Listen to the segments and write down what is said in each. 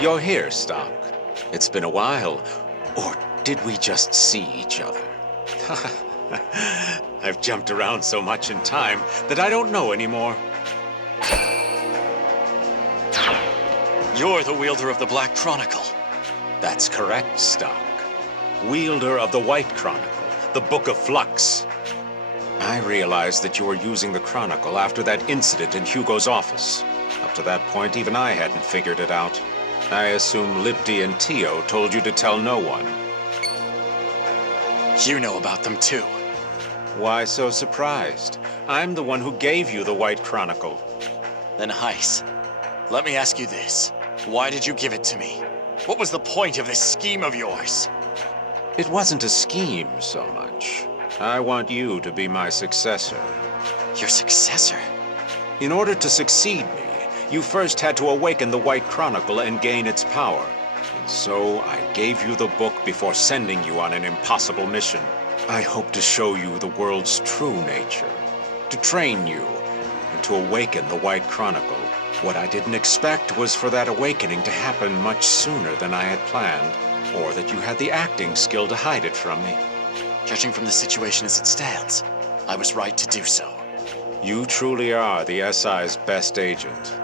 You're here, Stocke. It's been a while. Or did we just see each other? I've jumped around so much in time that I don't know anymore. You're the wielder of the Black Chronicle. That's correct, Stocke. Wielder of the White Chronicle, the Book of Flux. I realized that you were using the Chronicle after that incident in Hugo's office. Up to that point, even I hadn't figured it out. I assume Lipti and Tio told you to tell no one. You know about them too. Why so surprised? I'm the one who gave you the White Chronicle. Then Heiss, let me ask you this. Why did you give it to me? What was the point of this scheme of yours? It wasn't a scheme so much. I want you to be my successor. Your successor? In order to succeed me, you first had to awaken the White Chronicle and gain its power. And so I gave you the book before sending you on an impossible mission. I hope to show you the world's true nature, to train you, and to awaken the White Chronicle. What I didn't expect was for that awakening to happen much sooner than I had planned, or that you had the acting skill to hide it from me. Judging from the situation as it stands, I was right to do so. You truly are the SI's best agent.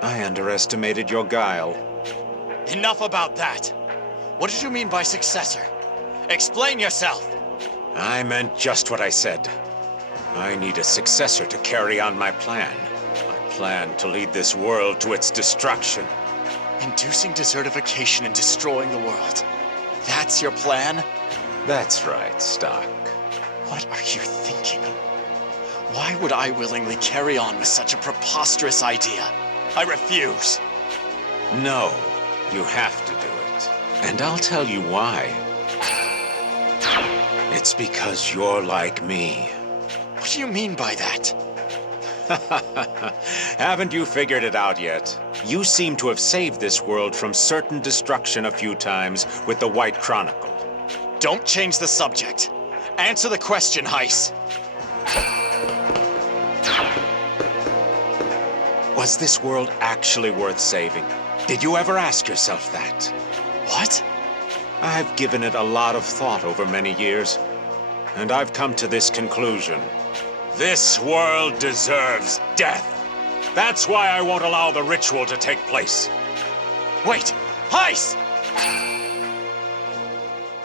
I underestimated your guile. Enough about that! What did you mean by successor? Explain yourself! I meant just what I said. I need a successor to carry on my plan. My plan to lead this world to its destruction. Inducing desertification and destroying the world. That's your plan? That's right, Stocke. What are you thinking? Why would I willingly carry on with such a preposterous idea? I refuse. No, you have to do it. And I'll tell you why. It's because you're like me. What do you mean by that? Haven't you figured it out yet? You seem to have saved this world from certain destruction a few times with the White Chronicle. Don't change the subject. Answer the question, Heiss. Was this world actually worth saving? Did you ever ask yourself that? What? I've given it a lot of thought over many years, and I've come to this conclusion. This world deserves death. That's why I won't allow the ritual to take place. Wait! Heiss!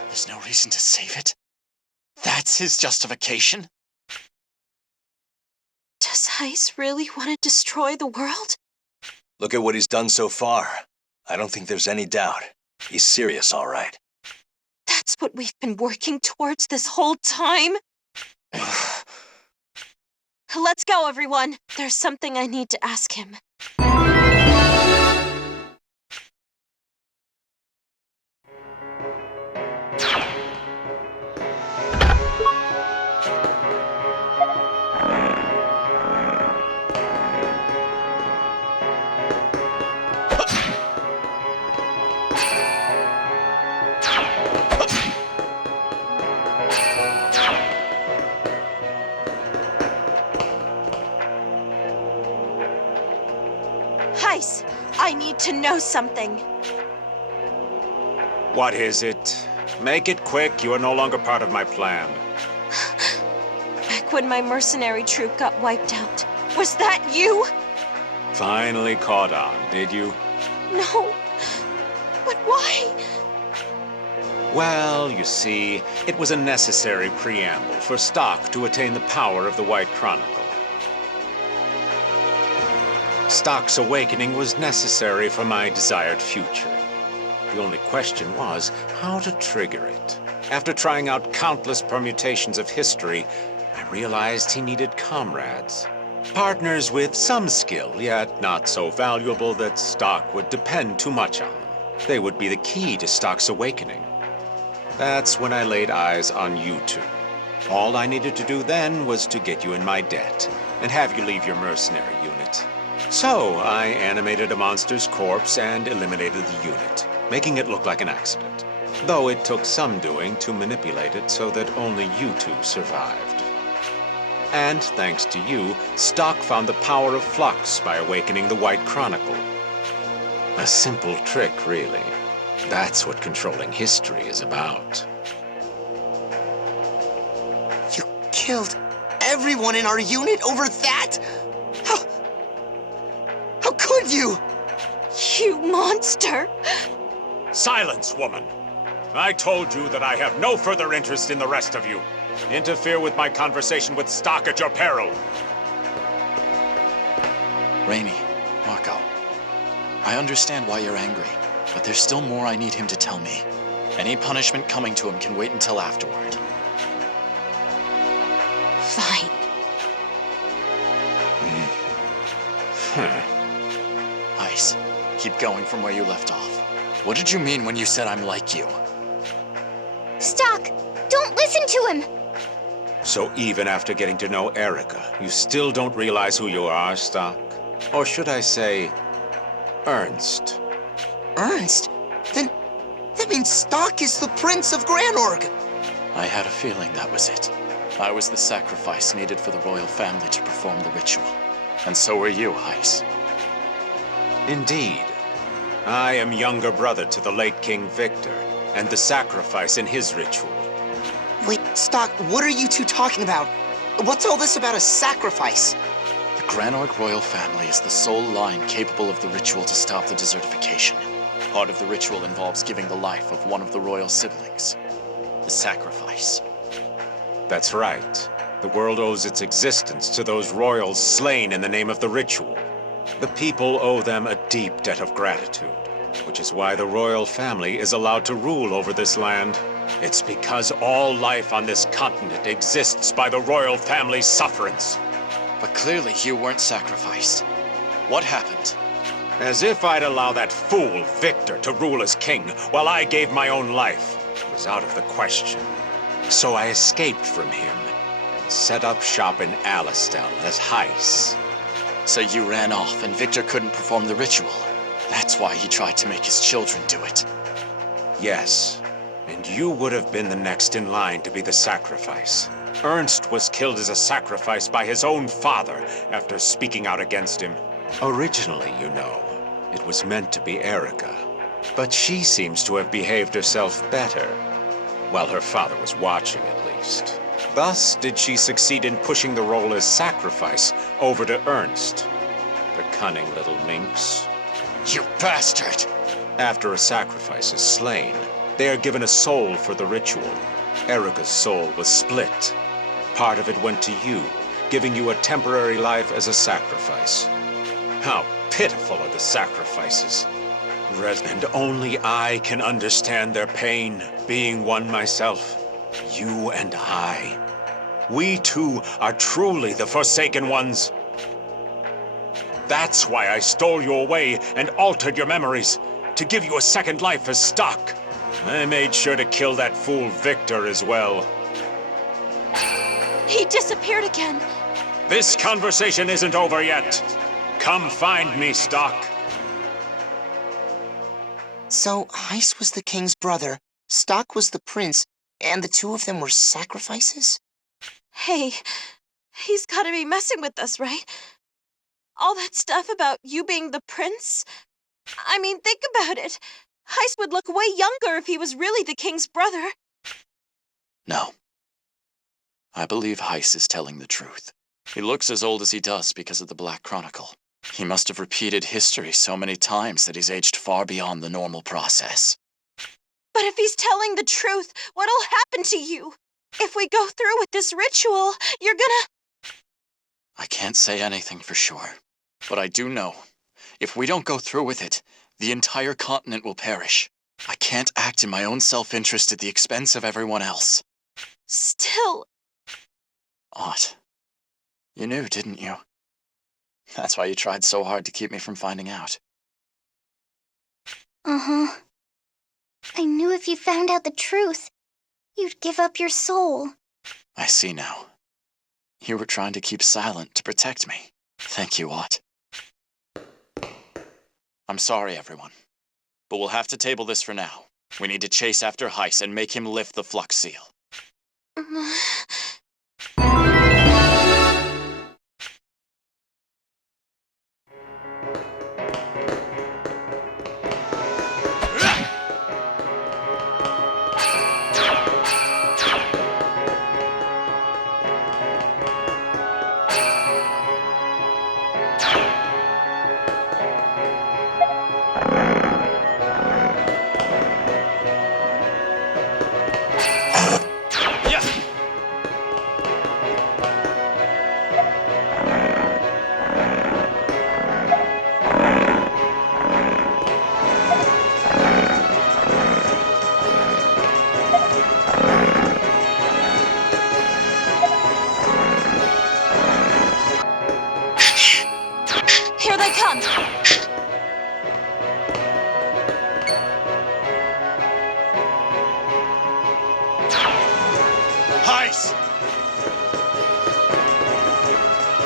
There's no reason to save it? That's his justification? Does Heiss really want to destroy the world? Look at what he's done so far. I don't think there's any doubt. He's serious, all right. That's what we've been working towards this whole time? Let's go, everyone. There's something I need to ask him. Heiss, I need to know something. What is it? Make it quick. You are no longer part of my plan. Back when my mercenary troop got wiped out, was that you? Finally caught on, did you? No. But why? Well, you see, it was a necessary preamble for Stocke to attain the power of the White Chronicle. Stocke's awakening was necessary for my desired future. The only question was how to trigger it. After trying out countless permutations of history, I realized he needed comrades. Partners with some skill, yet not so valuable that Stocke would depend too much on them. They would be the key to Stocke's awakening. That's when I laid eyes on you two. All I needed to do then was to get you in my debt and have you leave your mercenary unit. So I animated a monster's corpse and eliminated the unit, making it look like an accident. Though it took some doing to manipulate it so that only you two survived. And thanks to you, Stocke found the power of Flux by awakening the White Chronicle. A simple trick, really. That's what controlling history is about. You killed everyone in our unit over that? How could you? You monster! Silence, woman! I told you that I have no further interest in the rest of you. Interfere with my conversation with Stocke at your peril. Rainey, Marco, I understand why you're angry, but there's still more I need him to tell me. Any punishment coming to him can wait until afterward. Fine. Heiss, keep going from where you left off. What did you mean when you said I'm like you? Stocke, don't listen to him! So even after getting to know Erica, you still don't realize who you are, Stocke? Or should I say, Ernst? Ernst? Then that means Stocke is the Prince of Granorg! I had a feeling that was it. I was the sacrifice needed for the royal family to perform the ritual. And so were you, Heiss. Indeed. I am younger brother to the late King Victor, and the sacrifice in his ritual. Wait, Stocke, what are you two talking about? What's all this about a sacrifice? The Granorg royal family is the sole line capable of the ritual to stop the desertification. Part of the ritual involves giving the life of one of the royal siblings. The sacrifice. That's right. The world owes its existence to those royals slain in the name of the ritual. The people owe them a deep debt of gratitude, which is why the royal family is allowed to rule over this land. It's because all life on this continent exists by the royal family's sufferance. But clearly you weren't sacrificed. What happened? As if I'd allow that fool Victor to rule as king while I gave my own life. It was out of the question. So I escaped from him and set up shop in Alistel as Heiss. So you ran off and Victor couldn't perform the ritual. That's why he tried to make his children do it. Yes, and you would have been the next in line to be the sacrifice. Ernst was killed as a sacrifice by his own father after speaking out against him. Originally, you know, it was meant to be Erica. But she seems to have behaved herself better. While her father was watching, at least. Thus did she succeed in pushing the role as sacrifice over to Ernst. The cunning little minx. You bastard! After a sacrifice is slain, they are given a soul for the ritual. Erica's soul was split. Part of it went to you, giving you a temporary life as a sacrifice. How pitiful are the sacrifices. And only I can understand their pain, being one myself. You and I. We two are truly the Forsaken Ones. That's why I stole you away and altered your memories, to give you a second life as Stocke. I made sure to kill that fool Victor as well. He disappeared again. This conversation isn't over yet. Come find me, Stocke. So, Heiss was the king's brother, Stocke was the prince, and the two of them were sacrifices? Hey, he's gotta be messing with us, right? All that stuff about you being the prince? I mean, think about it. Heiss would look way younger if he was really the king's brother. No. I believe Heiss is telling the truth. He looks as old as he does because of the Black Chronicle. He must have repeated history so many times that he's aged far beyond the normal process. But if he's telling the truth, what'll happen to you? If we go through with this ritual, you're gonna... I can't say anything for sure. But I do know, if we don't go through with it, the entire continent will perish. I can't act in my own self-interest at the expense of everyone else. Still... Odd. You knew, didn't you? That's why you tried so hard to keep me from finding out. Uh-huh. I knew if you found out the truth, you'd give up your soul. I see now. You were trying to keep silent to protect me. Thank you, Ott. I'm sorry, everyone. But we'll have to table this for now. We need to chase after Heiss and make him lift the flux seal.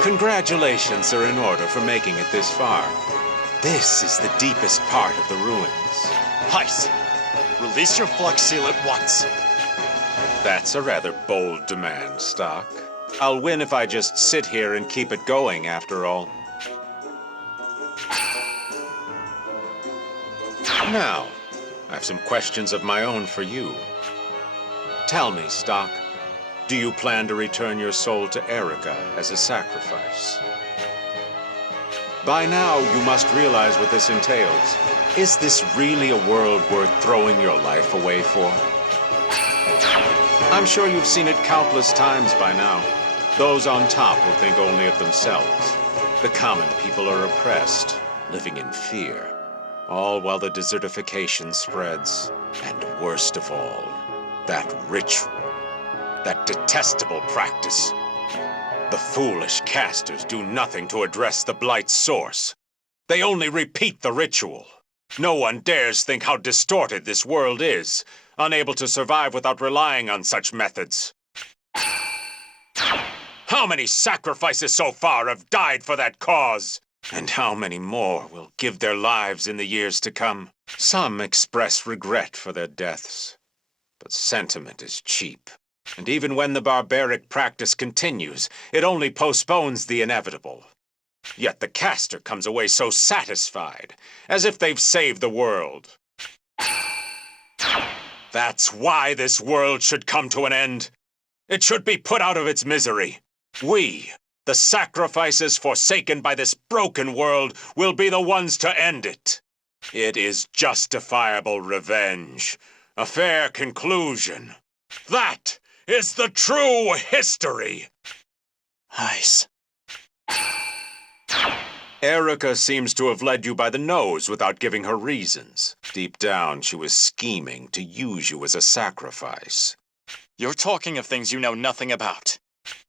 Congratulations are in order for making it this far. This is the deepest part of the ruins. Heiss, release your flux seal at once. That's a rather bold demand, Stocke. I'll win if I just sit here and keep it going, after all. Now, I have some questions of my own for you. Tell me, Stocke, do you plan to return your soul to Erica as a sacrifice? By now, you must realize what this entails. Is this really a world worth throwing your life away for? I'm sure you've seen it countless times by now. Those on top will think only of themselves. The common people are oppressed, living in fear, all while the desertification spreads. And worst of all, that ritual, that detestable practice. The foolish casters do nothing to address the blight's source. They only repeat the ritual. No one dares think how distorted this world is, unable to survive without relying on such methods. How many sacrifices so far have died for that cause? And how many more will give their lives in the years to come? Some express regret for their deaths, but sentiment is cheap. And even when the barbaric practice continues, it only postpones the inevitable. Yet the caster comes away so satisfied, as if they've saved the world. That's why this world should come to an end. It should be put out of its misery. We, the sacrifices forsaken by this broken world, will be the ones to end it. It is justifiable revenge, a fair conclusion. That is the true history. Heiss. Erica seems to have led you by the nose without giving her reasons. Deep down, she was scheming to use you as a sacrifice. You're talking of things you know nothing about.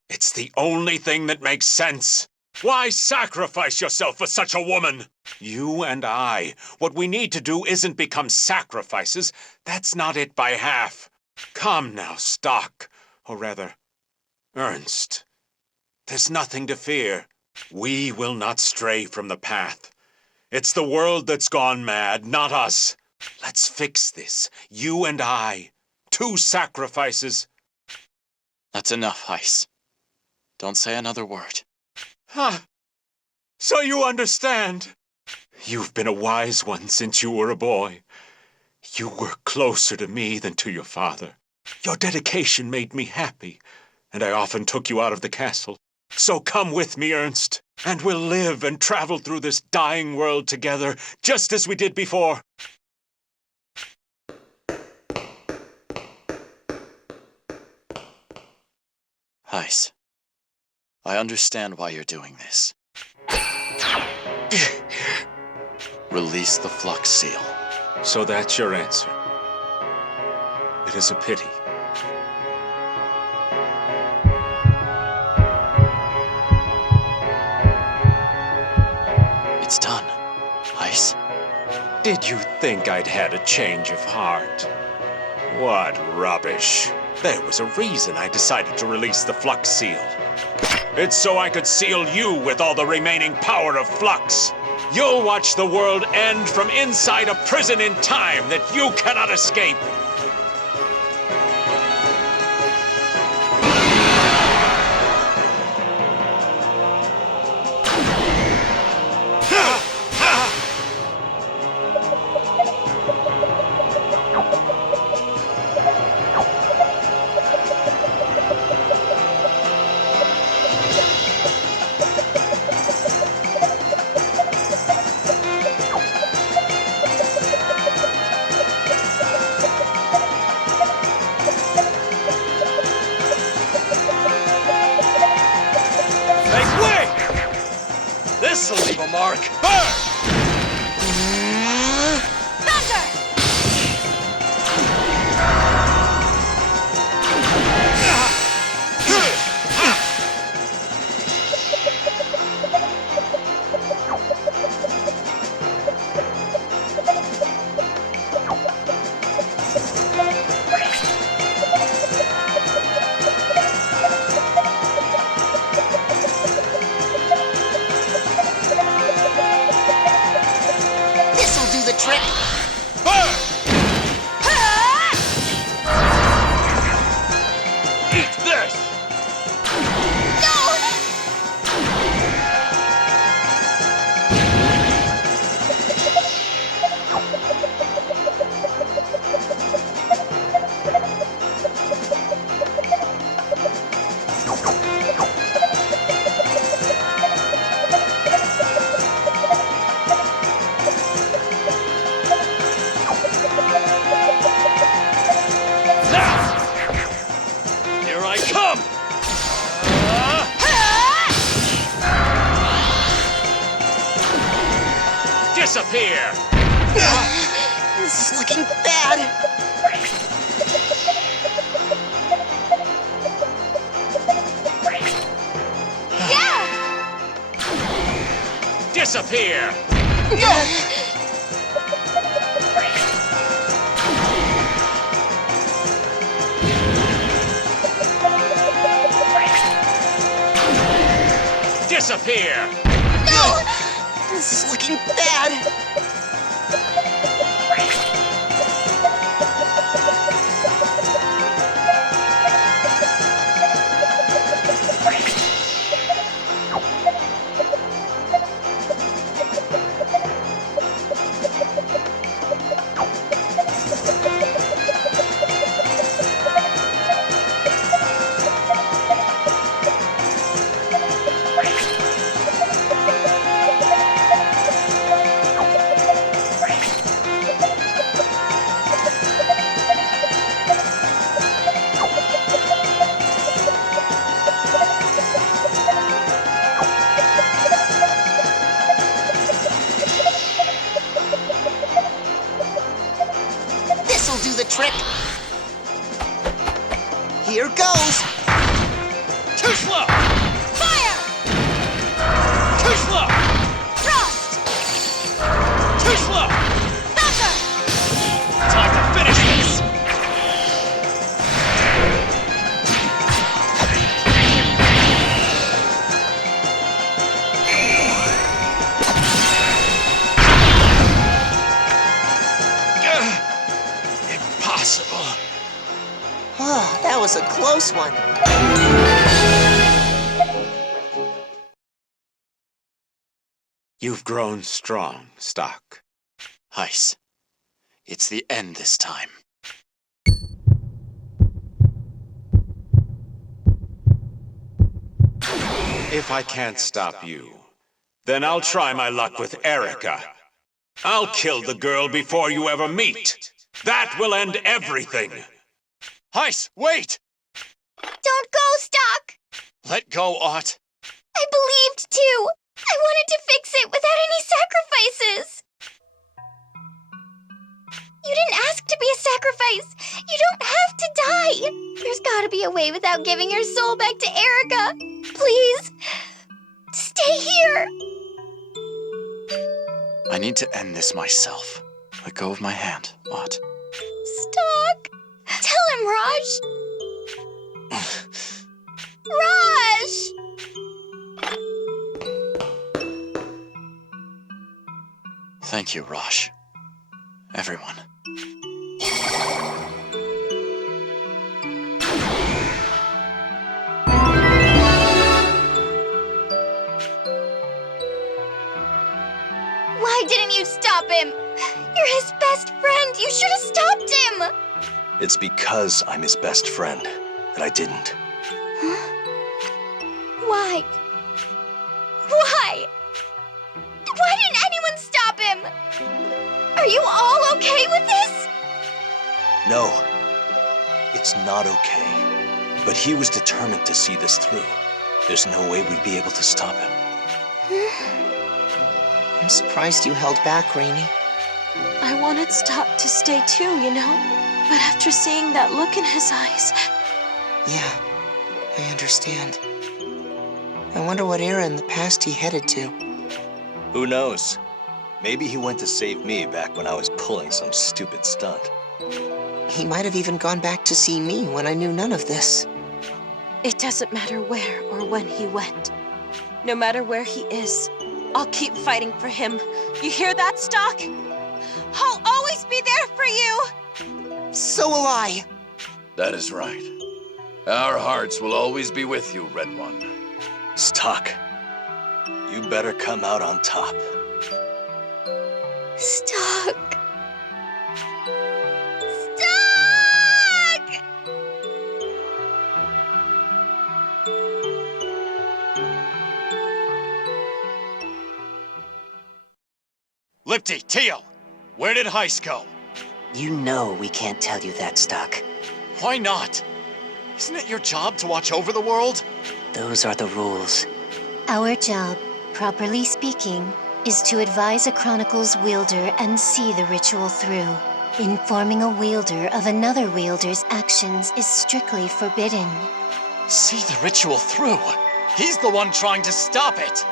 It's the only thing that makes sense. Why sacrifice yourself for such a woman? You and I, what we need to do isn't become sacrifices. That's not it by half. Come now, Stocke. Or rather, Ernst. There's nothing to fear. We will not stray from the path. It's the world that's gone mad, not us. Let's fix this, you and I. 2 sacrifices. That's enough, Heiss. Don't say another word. Ah, so you understand. You've been a wise one since you were a boy. You were closer to me than to your father. Your dedication made me happy, and I often took you out of the castle. So come with me, Ernst, and we'll live and travel through this dying world together, just as we did before. Heiss, I understand why you're doing this. Release the flux seal. So that's your answer. It is a pity. It's done, Heiss. Did you think I'd had a change of heart? What rubbish. There was a reason I decided to release the flux seal. It's so I could seal you with all the remaining power of flux. You'll watch the world end from inside a prison in time that you cannot escape. This'll leave a mark. the trick. Burn! Eat this! Disappear! This is looking bad. Disappear! Disappear! This is looking bad. Do the trick. Here goes. Too slow! Fire! Too slow! Frost! Too slow! Thunder! Time to finish this! Impossible. Oh, that was a close one. You've grown strong, Stocke. Heiss, it's the end this time. If I can't stop you, then I'll try my luck with Erica. I'll kill the girl before you ever meet. That will end everything. Heiss, wait! Don't go, Stocke! Let go, Ott. I believed too. I wanted to fix it without any sacrifices. You didn't ask to be a sacrifice. You don't have to die. There's gotta be a way without giving your soul back to Erica. Please, stay here. I need to end this myself. Let go of my hand, Ott. Stocke. Tell him, Raj. Raj! Thank you, Raj. Everyone. Why didn't you stop him? You're his best friend. You should have stopped him. It's because I'm his best friend that I didn't. Huh? Why? Why? Why didn't anyone stop him? Are you all okay with this? No, it's not okay. But he was determined to see this through. There's no way we'd be able to stop him. I'm surprised you held back, Rainey. I wanted Stocke to stay too, you know? But after seeing that look in his eyes... Yeah, I understand. I wonder what era in the past he headed to. Who knows? Maybe he went to save me back when I was pulling some stupid stunt. He might have even gone back to see me when I knew none of this. It doesn't matter where or when he went. No matter where he is, I'll keep fighting for him. You hear that, Stocke? So will I. That is right. Our hearts will always be with you, Red One. Stocke, you better come out on top. Stocke! Stocke! Lipti, Tio, where did Heiss go? You know we can't tell you that, Stocke. Why not? Isn't it your job to watch over the world? Those are the rules. Our job, properly speaking, is to advise a Chronicle's wielder and see the ritual through. Informing a wielder of another wielder's actions is strictly forbidden. See the ritual through? He's the one trying to stop it!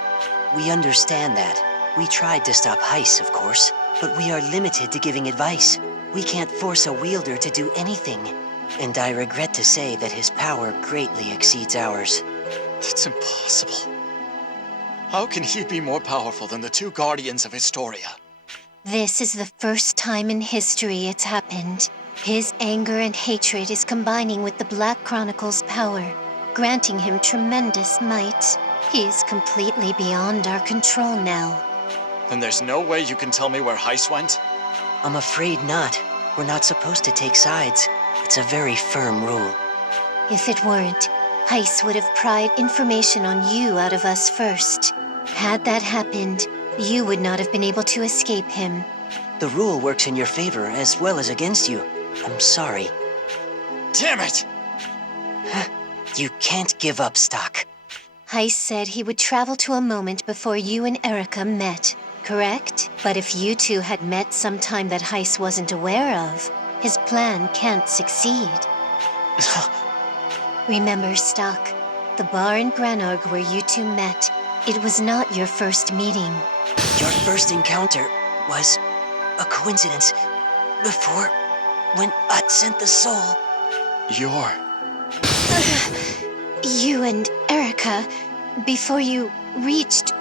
We understand that. We tried to stop Heiss, of course, but we are limited to giving advice. We can't force a wielder to do anything. And I regret to say that his power greatly exceeds ours. That's impossible. How can he be more powerful than the two Guardians of Historia? This is the first time in history it's happened. His anger and hatred is combining with the Black Chronicle's power, granting him tremendous might. He's completely beyond our control now. Then there's no way you can tell me where Heiss went? I'm afraid not. We're not supposed to take sides. It's a very firm rule. If it weren't, Heiss would have pried information on you out of us first. Had that happened, you would not have been able to escape him. The rule works in your favor as well as against you. I'm sorry. Damn it! You can't give up, Stocke. Heiss said he would travel to a moment before you and Erica met, correct? But if you two had met sometime that Heiss wasn't aware of, his plan can't succeed. Remember, Stocke, the bar in Granorg where you two met, it was not your first meeting. Your first encounter was a coincidence before when Ut sent the soul. You and Erica, before you reached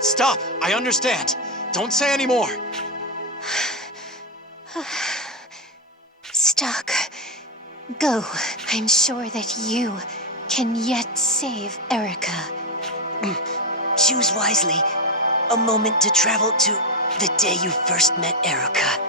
Stop! I understand. Don't say any more. Stocke, go. I'm sure that you can yet save Erica. Choose wisely. A moment to travel to the day you first met Erica.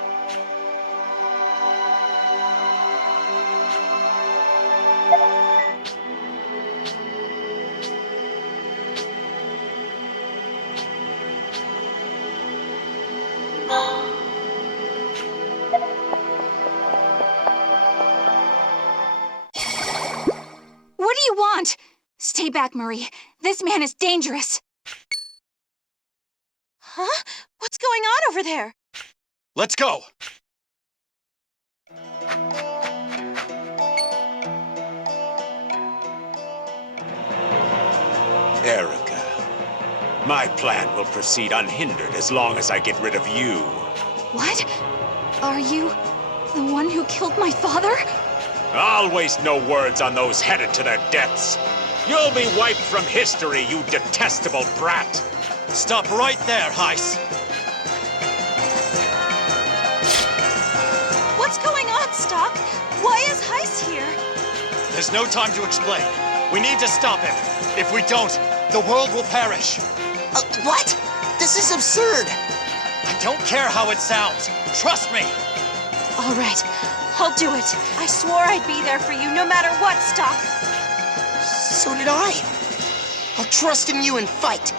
What do you want? Stay back, Marie. This man is dangerous. Huh? What's going on over there? Let's go! Erica, my plan will proceed unhindered as long as I get rid of you. What? Are you the one who killed my father? I'll waste no words on those headed to their deaths. You'll be wiped from history, you detestable brat. Stop right there, Heiss! What's going on, Stocke? Why is Heiss here? There's no time to explain. We need to stop him. If we don't, the world will perish. What? This is absurd! I don't care how it sounds. Trust me! All right, I'll do it. I swore I'd be there for you no matter what, Stocke. So did I. I'll trust in you and fight.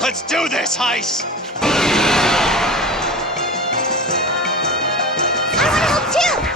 Let's do this, Heiss! I want to help too!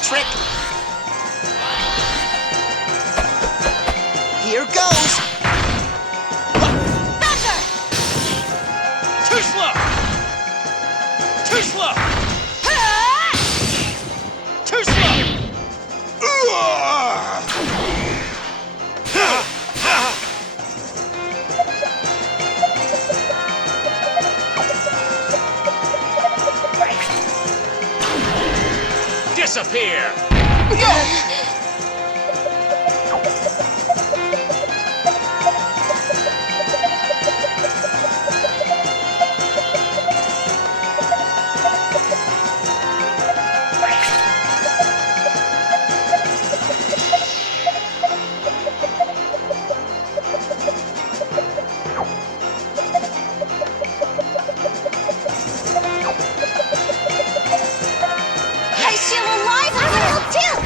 trick. Here goes. Thunder! Too slow! Too slow! Too slow! Disappear! Heiss, still alive? I will help too!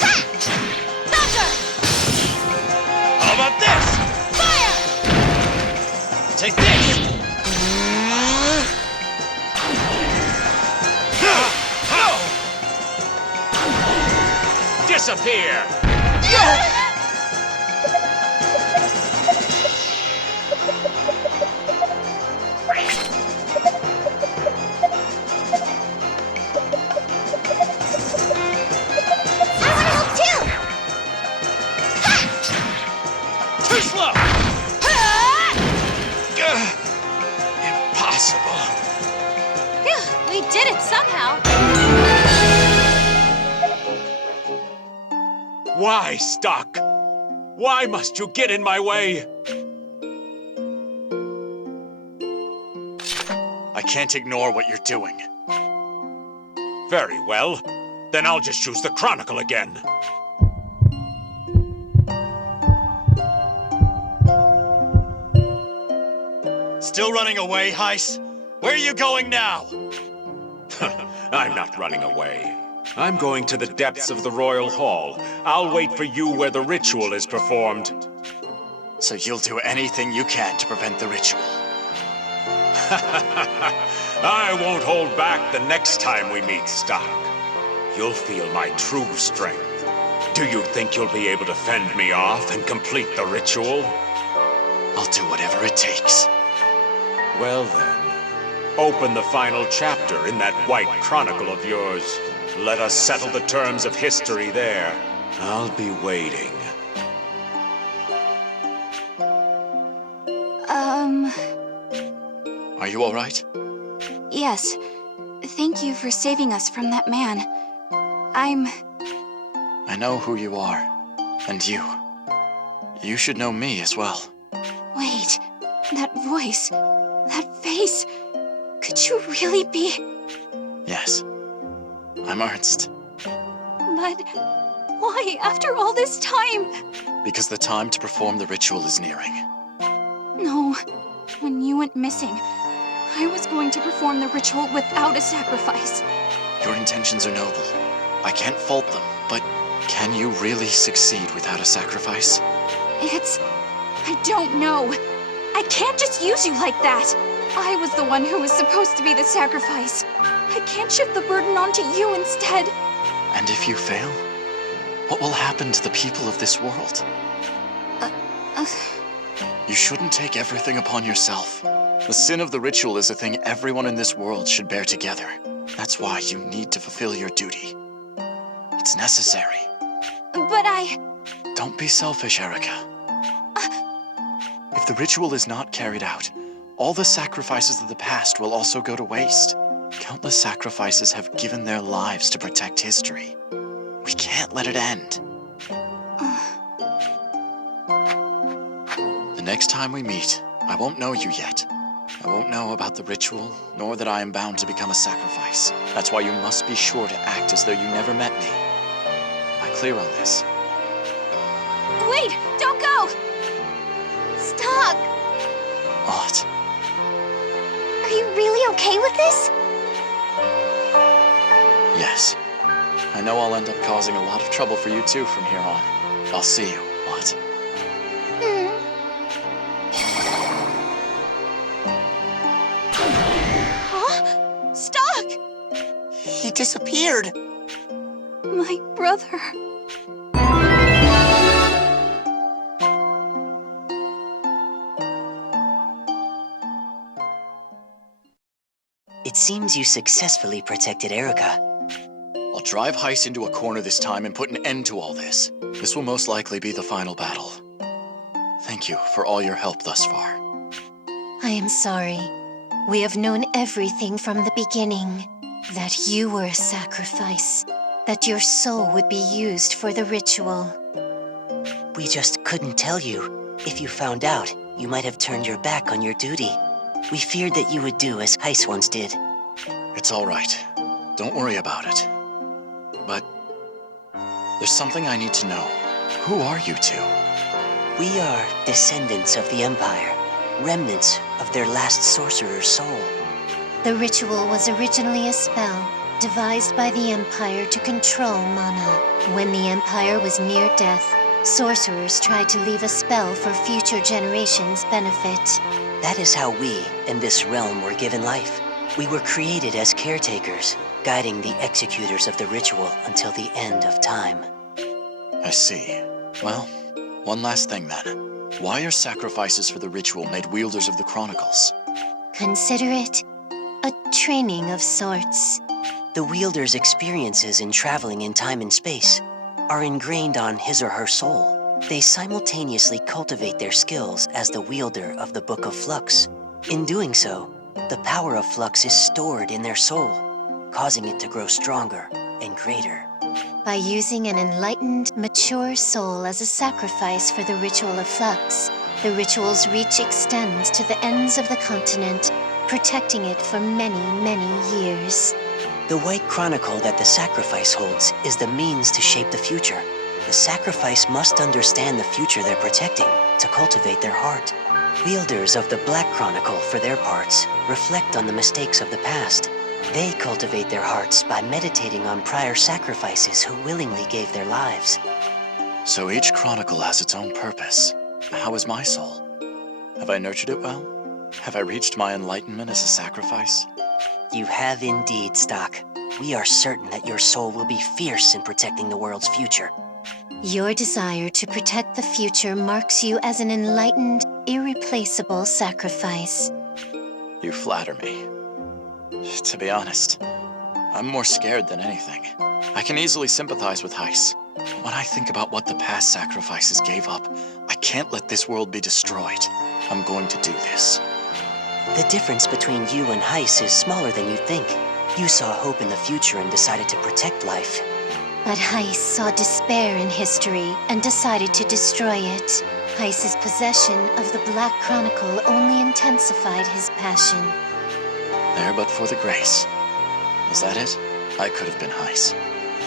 Ha! Thunder! How about this? Fire! Take this! Disappear! I want to help too! Too slow! Impossible. Phew, we did it somehow. Why, Stocke? Why must you get in my way? I can't ignore what you're doing. Very well. Then I'll just use the Chronicle again. Still running away, Heiss? Where are you going now? I'm not running away. I'm going to the depths of the Royal Hall. I'll wait for you where the ritual is performed. So you'll do anything you can to prevent the ritual. I won't hold back the next time we meet, Stocke. You'll feel my true strength. Do you think you'll be able to fend me off and complete the ritual? I'll do whatever it takes. Well then, open the final chapter in that White Chronicle of yours. Let us settle the terms of history there. I'll be waiting. Are you all right? Yes. Thank you for saving us from that man. I know who you are. And you. You should know me as well. Wait. That voice. That face. Could you really be... Yes. I'm Ernst. But... why, after all this time? Because the time to perform the ritual is nearing. No. When you went missing, I was going to perform the ritual without a sacrifice. Your intentions are noble. I can't fault them, but can you really succeed without a sacrifice? I don't know. I can't just use you like that. I was the one who was supposed to be the sacrifice. I can't shift the burden onto you instead. And if you fail, what will happen to the people of this world? You shouldn't take everything upon yourself. The sin of the ritual is a thing everyone in this world should bear together. That's why you need to fulfill your duty. It's necessary. But Don't be selfish, Erica. If the ritual is not carried out, all the sacrifices of the past will also go to waste. Countless sacrifices have given their lives to protect history. We can't let it end. The next time we meet, I won't know you yet. I won't know about the ritual, nor that I am bound to become a sacrifice. That's why you must be sure to act as though you never met me. Am I clear on this? wait! Don't go! Stocke! What? Are you really okay with this? Yes. I know I'll end up causing a lot of trouble for you too from here on. I'll see you, what? Huh? Stocke! He disappeared. My brother. It seems you successfully protected Erica. I'll drive Heiss into a corner this time and put an end to all this. This will most likely be the final battle. Thank you for all your help thus far. I am sorry. We have known everything from the beginning. That you were a sacrifice. That your soul would be used for the ritual. We just couldn't tell you. If you found out, you might have turned your back on your duty. We feared that you would do as Heiss once did. It's all right. Don't worry about it. But there's something I need to know. Who are you two? We are descendants of the Empire, remnants of their last sorcerer's soul. The ritual was originally a spell, devised by the Empire to control mana. When the Empire was near death, sorcerers tried to leave a spell for future generations' benefit. That is how we, in this realm, were given life. We were created as caretakers, guiding the executors of the ritual until the end of time. I see. Well, one last thing then. Why are sacrifices for the ritual made wielders of the Chronicles? Consider it a training of sorts. The wielder's experiences in traveling in time and space are ingrained on his or her soul. They simultaneously cultivate their skills as the wielder of the Book of Flux. In doing so, the power of Flux is stored in their soul, causing it to grow stronger and greater. By using an enlightened, mature soul as a sacrifice for the ritual of Flux, the ritual's reach extends to the ends of the continent, protecting it for many, many years. The White Chronicle that the sacrifice holds is the means to shape the future. The sacrifice must understand the future they're protecting to cultivate their heart. Wielders of the Black Chronicle, for their parts, reflect on the mistakes of the past. They cultivate their hearts by meditating on prior sacrifices who willingly gave their lives. So each chronicle has its own purpose. How is my soul? Have I nurtured it well? Have I reached my enlightenment as a sacrifice? You have indeed, Stocke. We are certain that your soul will be fierce in protecting the world's future. Your desire to protect the future marks you as an enlightened, irreplaceable sacrifice. You flatter me. To be honest, I'm more scared than anything. I can easily sympathize with Heiss. But when I think about what the past sacrifices gave up, I can't let this world be destroyed. I'm going to do this. The difference between you and Heiss is smaller than you think. You saw hope in the future and decided to protect life. But Heiss saw despair in history and decided to destroy it. Heiss's possession of the Black Chronicle only intensified his passion. There but for the grace. Was that it? I could have been Heiss.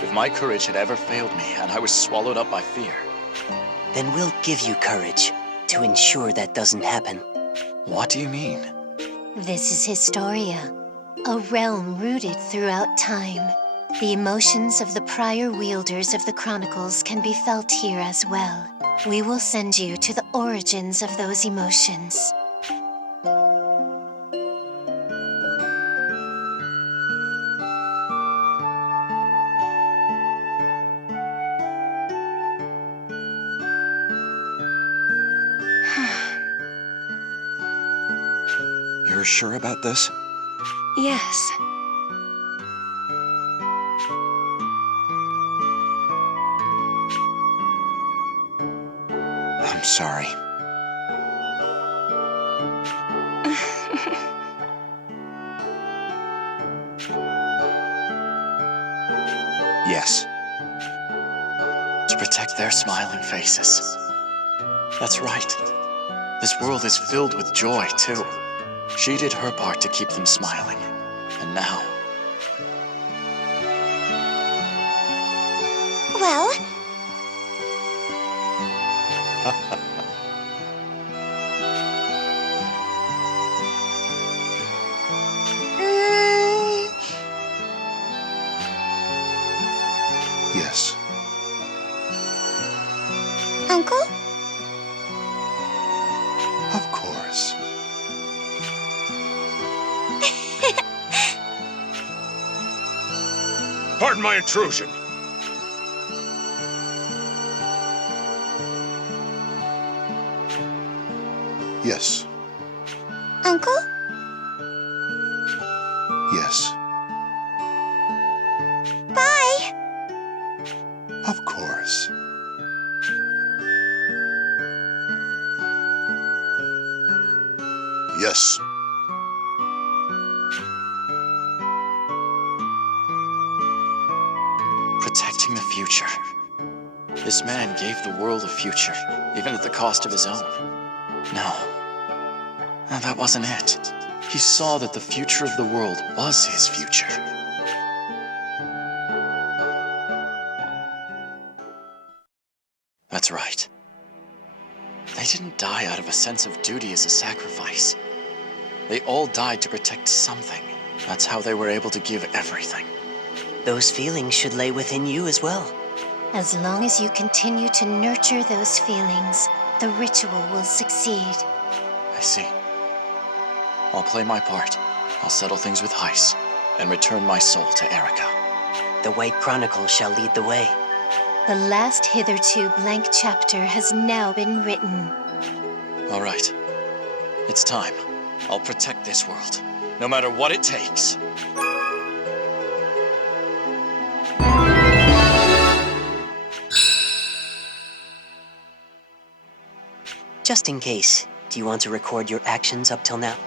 If my courage had ever failed me and I was swallowed up by fear. Then we'll give you courage to ensure that doesn't happen. What do you mean? This is Historia, a realm rooted throughout time. The emotions of the prior wielders of the Chronicles can be felt here as well. We will send you to the origins of those emotions. You're sure about this? Yes. I'm sorry. Yes. To protect their smiling faces. That's right. This world is filled with joy, too. She did her part to keep them smiling. And now... Well, Yes. Uncle? Of course. Pardon my intrusion. Yes. Uncle? Yes. Bye! Of course. Yes. Protecting the future. This man gave the world a future, even at the cost of his own. No. That wasn't it. He saw that the future of the world was his future. That's right. They didn't die out of a sense of duty as a sacrifice. They all died to protect something. That's how they were able to give everything. Those feelings should lay within you as well. As long as you continue to nurture those feelings, the ritual will succeed. I see. I'll play my part. I'll settle things with Heiss, and return my soul to Erica. The White Chronicle shall lead the way. The last hitherto blank chapter has now been written. All right. It's time. I'll protect this world, no matter what it takes. Just in case, do you want to record your actions up till now?